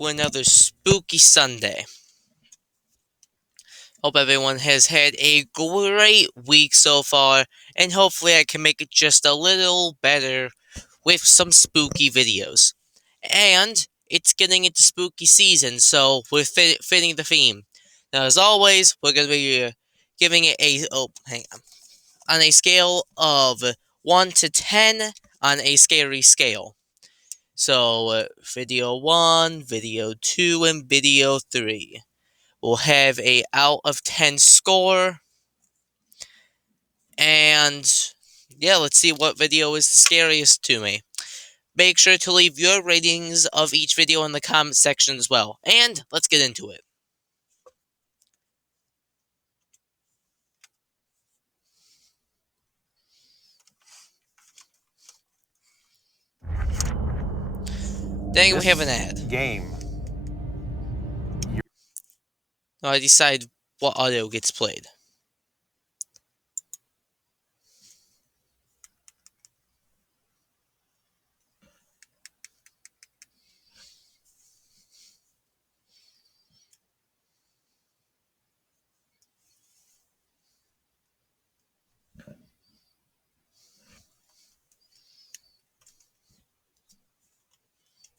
to another spooky Sunday. Hope everyone has had a great week so far, and hopefully I can make it just a little better with some spooky videos. And it's getting into spooky season, so we're fitting the theme. Now, as always, we're going to be giving it on a scale of 1 to 10 on a scary scale. So, video 1, video 2, and video 3 will have a out of 10 score. And yeah, let's see what video is the scariest to me. Make sure to leave your ratings of each video in the comment section as well. And let's get into it. Then we have an ad. Game. Now I decide what audio gets played.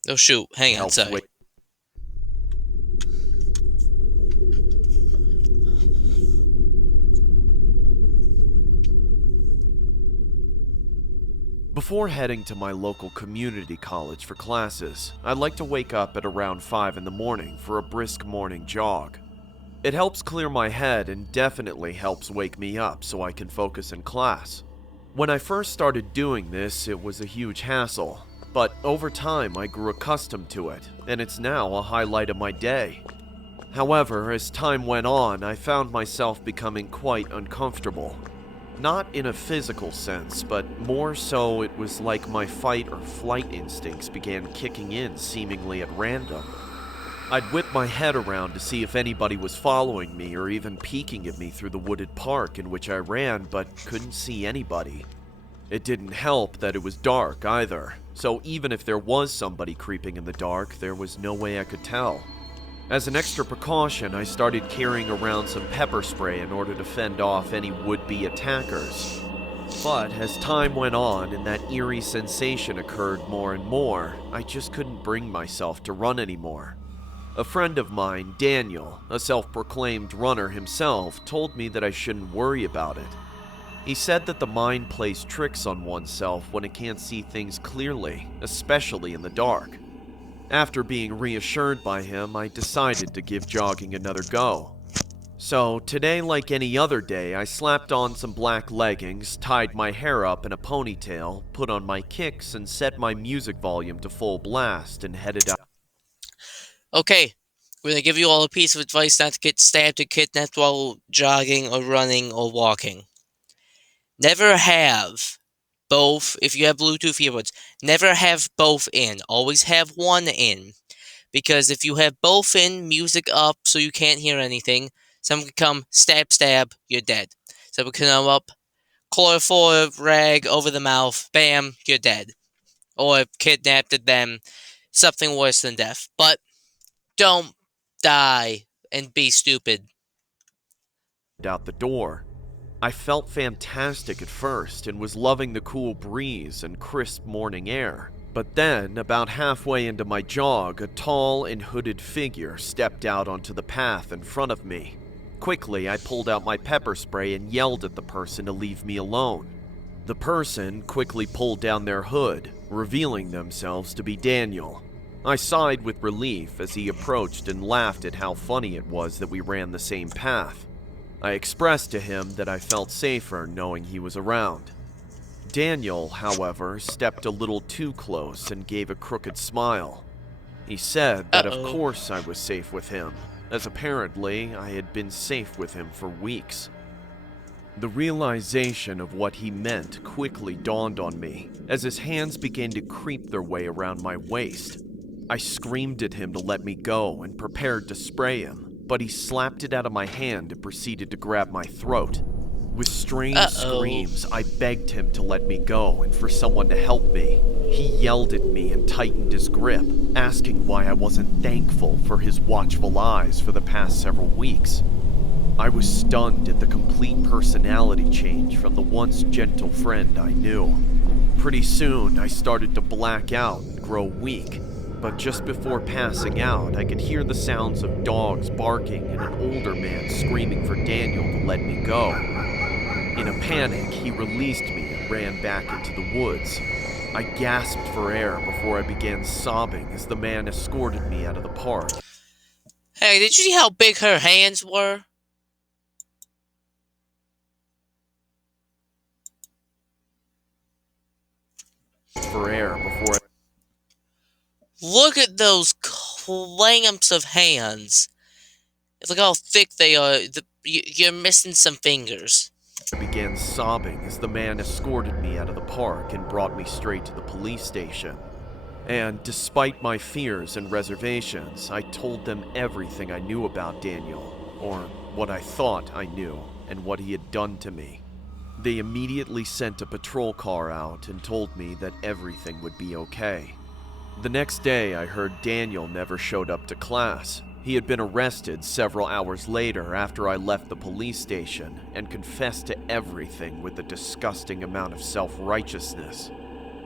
Oh shoot, hang on, sorry. Before heading to my local community college for classes, I like to wake up at around 5 in the morning for a brisk morning jog. It helps clear my head and definitely helps wake me up so I can focus in class. When I first started doing this, it was a huge hassle, but over time I grew accustomed to it, and it's now a highlight of my day. However, as time went on, I found myself becoming quite uncomfortable. Not in a physical sense, but more so it was like my fight or flight instincts began kicking in seemingly at random. I'd whip my head around to see if anybody was following me or even peeking at me through the wooded park in which I ran, but couldn't see anybody. It didn't help that it was dark either, so even if there was somebody creeping in the dark, there was no way I could tell. As an extra precaution, I started carrying around some pepper spray in order to fend off any would-be attackers. But as time went on and that eerie sensation occurred more and more, I just couldn't bring myself to run anymore. A friend of mine, Daniel, a self-proclaimed runner himself, told me that I shouldn't worry about it. He said that the mind plays tricks on oneself when it can't see things clearly, especially in the dark. After being reassured by him, I decided to give jogging another go. So today, like any other day, I slapped on some black leggings, tied my hair up in a ponytail, put on my kicks, and set my music volume to full blast and headed out. Okay, we're gonna give you all a piece of advice not to get stabbed or kidnapped while jogging or running or walking. Never have both, if you have Bluetooth earbuds, never have both in. Always have one in. Because if you have both in, music up so you can't hear anything, someone can come, stab, stab, you're dead. Someone can come up, chloroform rag over the mouth, bam, you're dead. Or kidnapped them, something worse than death. But don't die and be stupid. Out the door. I felt fantastic at first and was loving the cool breeze and crisp morning air. But then, about halfway into my jog, a tall and hooded figure stepped out onto the path in front of me. Quickly, I pulled out my pepper spray and yelled at the person to leave me alone. The person quickly pulled down their hood, revealing themselves to be Daniel. I sighed with relief as he approached and laughed at how funny it was that we ran the same path. I expressed to him that I felt safer knowing he was around. Daniel, however, stepped a little too close and gave a crooked smile. He said that of course I was safe with him, as apparently I had been safe with him for weeks. The realization of what he meant quickly dawned on me, as his hands began to creep their way around my waist. I screamed at him to let me go and prepared to spray him, but he slapped it out of my hand and proceeded to grab my throat. With strange Uh-oh. screams, I begged him to let me go and for someone to help me. He yelled at me and tightened his grip, asking why I wasn't thankful for his watchful eyes for the past several weeks. I was stunned at the complete personality change from the once gentle friend I knew. Pretty soon, I started to black out and grow weak. But just before passing out, I could hear the sounds of dogs barking and an older man screaming for Daniel to let me go. In a panic, he released me and ran back into the woods. I gasped for air before I began sobbing as the man escorted me out of the park. Hey, did you see how big her hands were? Look at those clamps of hands. Look how thick they are. You're missing some fingers. I began sobbing as the man escorted me out of the park and brought me straight to the police station. And despite my fears and reservations, I told them everything I knew about Daniel, or what I thought I knew, and what he had done to me. They immediately sent a patrol car out and told me that everything would be okay. The next day, I heard Daniel never showed up to class. He had been arrested several hours later after I left the police station and confessed to everything with a disgusting amount of self-righteousness.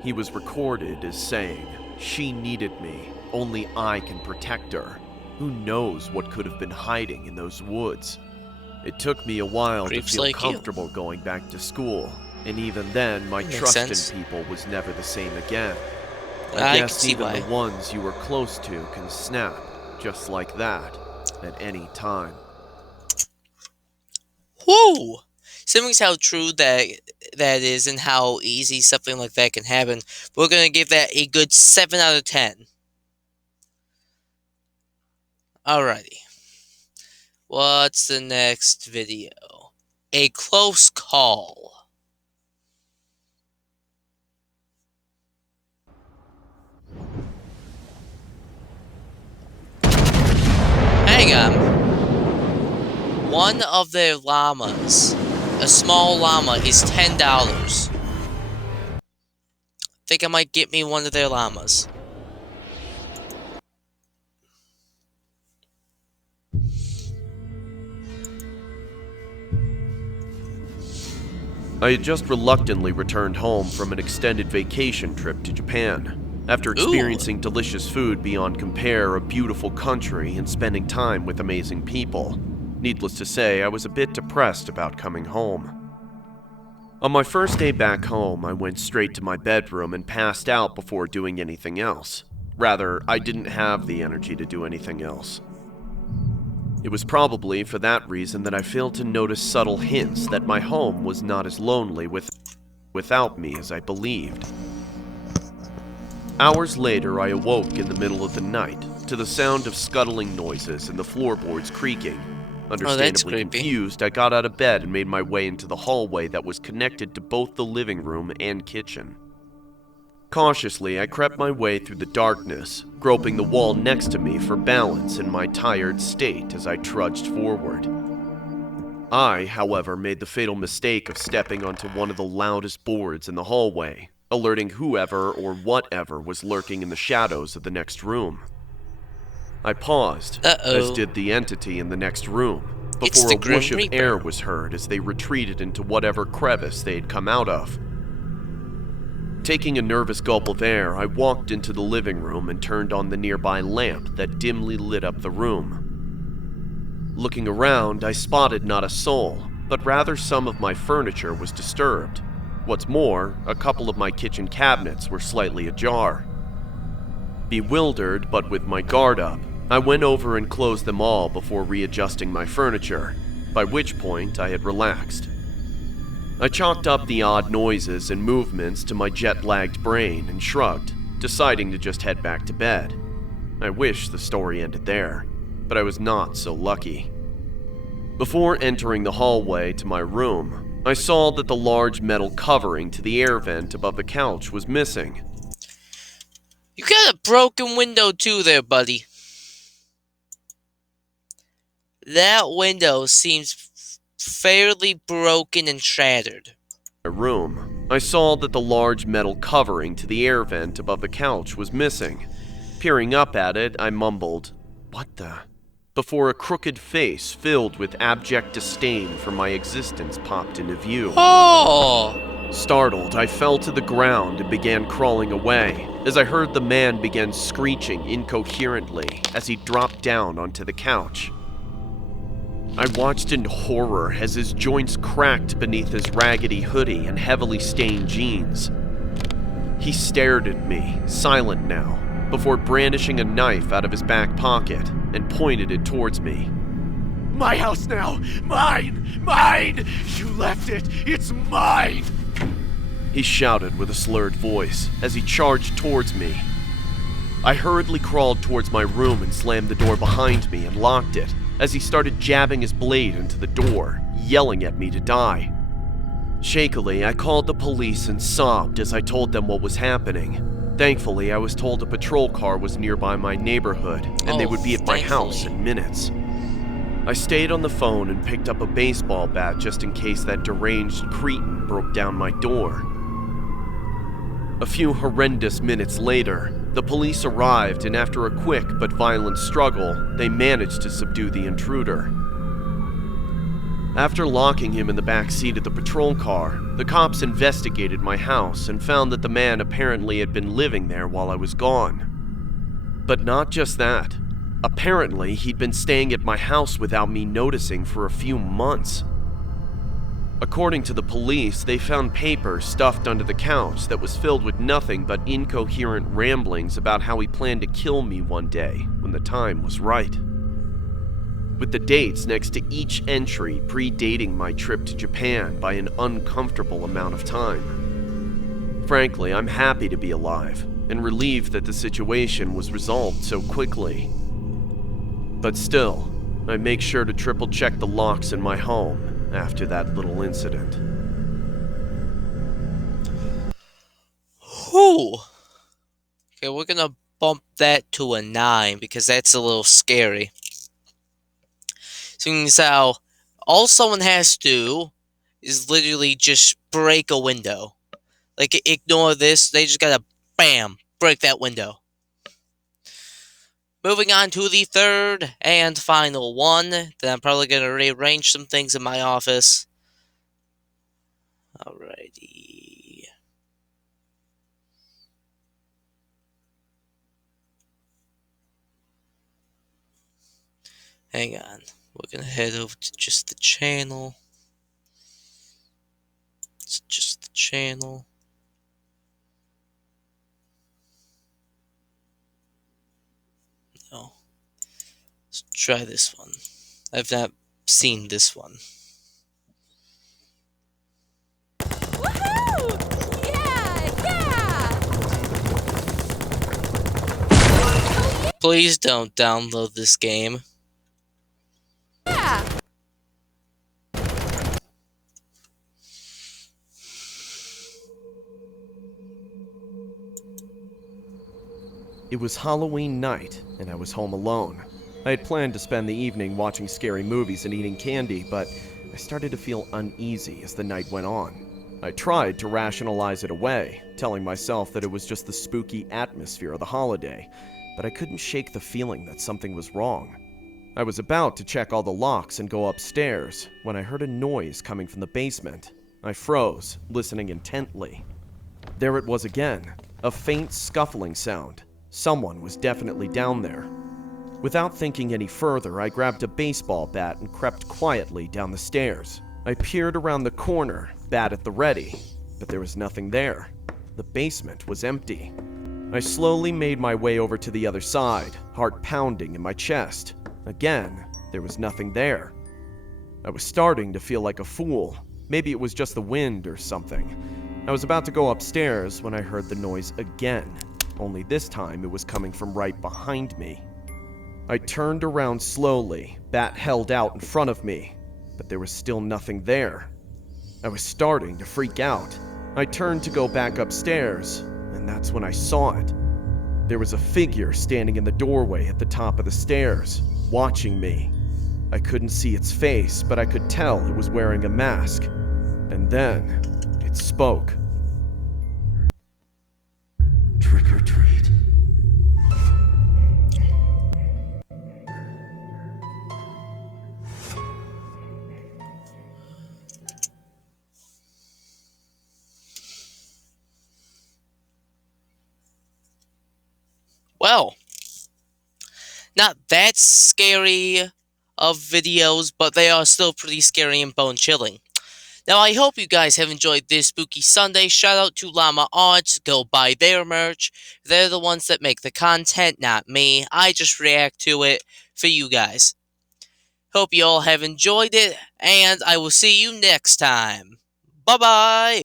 He was recorded as saying, "She needed me. Only I can protect her. Who knows what could have been hiding in those woods?" It took me a while to feel comfortable going back to school, and even then, my trust in people was never the same again. I guess even the ones you were close to can snap, just like that, at any time. Whoo! Seeing how true that is and how easy something like that can happen, we're gonna give that a good 7 out of 10. Alrighty. What's the next video? A close call. Hang on. One of their llamas, a small llama, is $10. Think I might get me one of their llamas. I had just reluctantly returned home from an extended vacation trip to Japan. After experiencing delicious food beyond compare, a beautiful country, and spending time with amazing people. Needless to say, I was a bit depressed about coming home. On my first day back home, I went straight to my bedroom and passed out before doing anything else. Rather, I didn't have the energy to do anything else. It was probably for that reason that I failed to notice subtle hints that my home was not as lonely without me as I believed. Hours later, I awoke in the middle of the night to the sound of scuttling noises and the floorboards creaking. Understandably confused, I got out of bed and made my way into the hallway that was connected to both the living room and kitchen. Cautiously, I crept my way through the darkness, groping the wall next to me for balance in my tired state as I trudged forward. I, however, made the fatal mistake of stepping onto one of the loudest boards in the hallway, alerting whoever or whatever was lurking in the shadows of the next room. I paused, as did the entity in the next room, before a whoosh of air was heard as they retreated into whatever crevice they had come out of. Taking a nervous gulp of air, I walked into the living room and turned on the nearby lamp that dimly lit up the room. Looking around, I spotted not a soul, but rather some of my furniture was disturbed. What's more, a couple of my kitchen cabinets were slightly ajar. Bewildered, but with my guard up, I went over and closed them all before readjusting my furniture, by which point I had relaxed. I chalked up the odd noises and movements to my jet-lagged brain and shrugged, deciding to just head back to bed. I wish the story ended there, but I was not so lucky. Before entering the hallway to my room, I saw that the large metal covering to the air vent above the couch was missing. You got a broken window too there, buddy. That window seems fairly broken and shattered. Room, I saw that the large metal covering to the air vent above the couch was missing. Peering up at it, I mumbled, "What the?" before a crooked face filled with abject disdain for my existence popped into view. Oh! Startled, I fell to the ground and began crawling away, as I heard the man begin screeching incoherently as he dropped down onto the couch. I watched in horror as his joints cracked beneath his raggedy hoodie and heavily stained jeans. He stared at me, silent now, before brandishing a knife out of his back pocket and pointed it towards me. My house now! Mine! Mine! You left it! It's mine! He shouted with a slurred voice as he charged towards me. I hurriedly crawled towards my room and slammed the door behind me and locked it as he started jabbing his blade into the door, yelling at me to die. Shakily, I called the police and sobbed as I told them what was happening. Thankfully, I was told a patrol car was nearby my neighborhood and they would be at my house in minutes. I stayed on the phone and picked up a baseball bat just in case that deranged cretin broke down my door. A few horrendous minutes later, the police arrived, and after a quick but violent struggle, they managed to subdue the intruder. After locking him in the back seat of the patrol car, the cops investigated my house and found that the man apparently had been living there while I was gone. But not just that. Apparently, he'd been staying at my house without me noticing for a few months. According to the police, they found paper stuffed under the couch that was filled with nothing but incoherent ramblings about how he planned to kill me one day when the time was right. With the dates next to each entry predating my trip to Japan by an uncomfortable amount of time. Frankly, I'm happy to be alive and relieved that the situation was resolved so quickly. But still, I make sure to triple check the locks in my home after that little incident. Whew. Okay, we're gonna bump that to a 9 because that's a little scary. So all someone has to do is literally just break a window. Like, ignore this, they just gotta, bam, break that window. Moving on to the third and final one, then I'm probably going to rearrange some things in my office. Alrighty. Hang on. We're going to head over to just the channel. It's just the channel. No. Let's try this one. I've not seen this one. Woohoo! Yeah! Please don't download this game. Yeah! It was Halloween night, and I was home alone. I had planned to spend the evening watching scary movies and eating candy, but I started to feel uneasy as the night went on. I tried to rationalize it away, telling myself that it was just the spooky atmosphere of the holiday, but I couldn't shake the feeling that something was wrong. I was about to check all the locks and go upstairs when I heard a noise coming from the basement. I froze, listening intently. There it was again, a faint scuffling sound. Someone was definitely down there. Without thinking any further, I grabbed a baseball bat and crept quietly down the stairs. I peered around the corner, bat at the ready, but there was nothing there. The basement was empty. I slowly made my way over to the other side, heart pounding in my chest. Again, there was nothing there. I was starting to feel like a fool. Maybe it was just the wind or something. I was about to go upstairs when I heard the noise again, only this time it was coming from right behind me. I turned around slowly, bat held out in front of me, but there was still nothing there. I was starting to freak out. I turned to go back upstairs, and that's when I saw it. There was a figure standing in the doorway at the top of the stairs, watching me. I couldn't see its face, but I could tell it was wearing a mask. And then, it spoke. Trick or treat. Well, not that scary of videos, but they are still pretty scary and bone-chilling. Now, I hope you guys have enjoyed this Spooky Sunday. Shout out to Llama Arts. Go buy their merch. They're the ones that make the content, not me. I just react to it for you guys. Hope you all have enjoyed it, and I will see you next time. Bye-bye!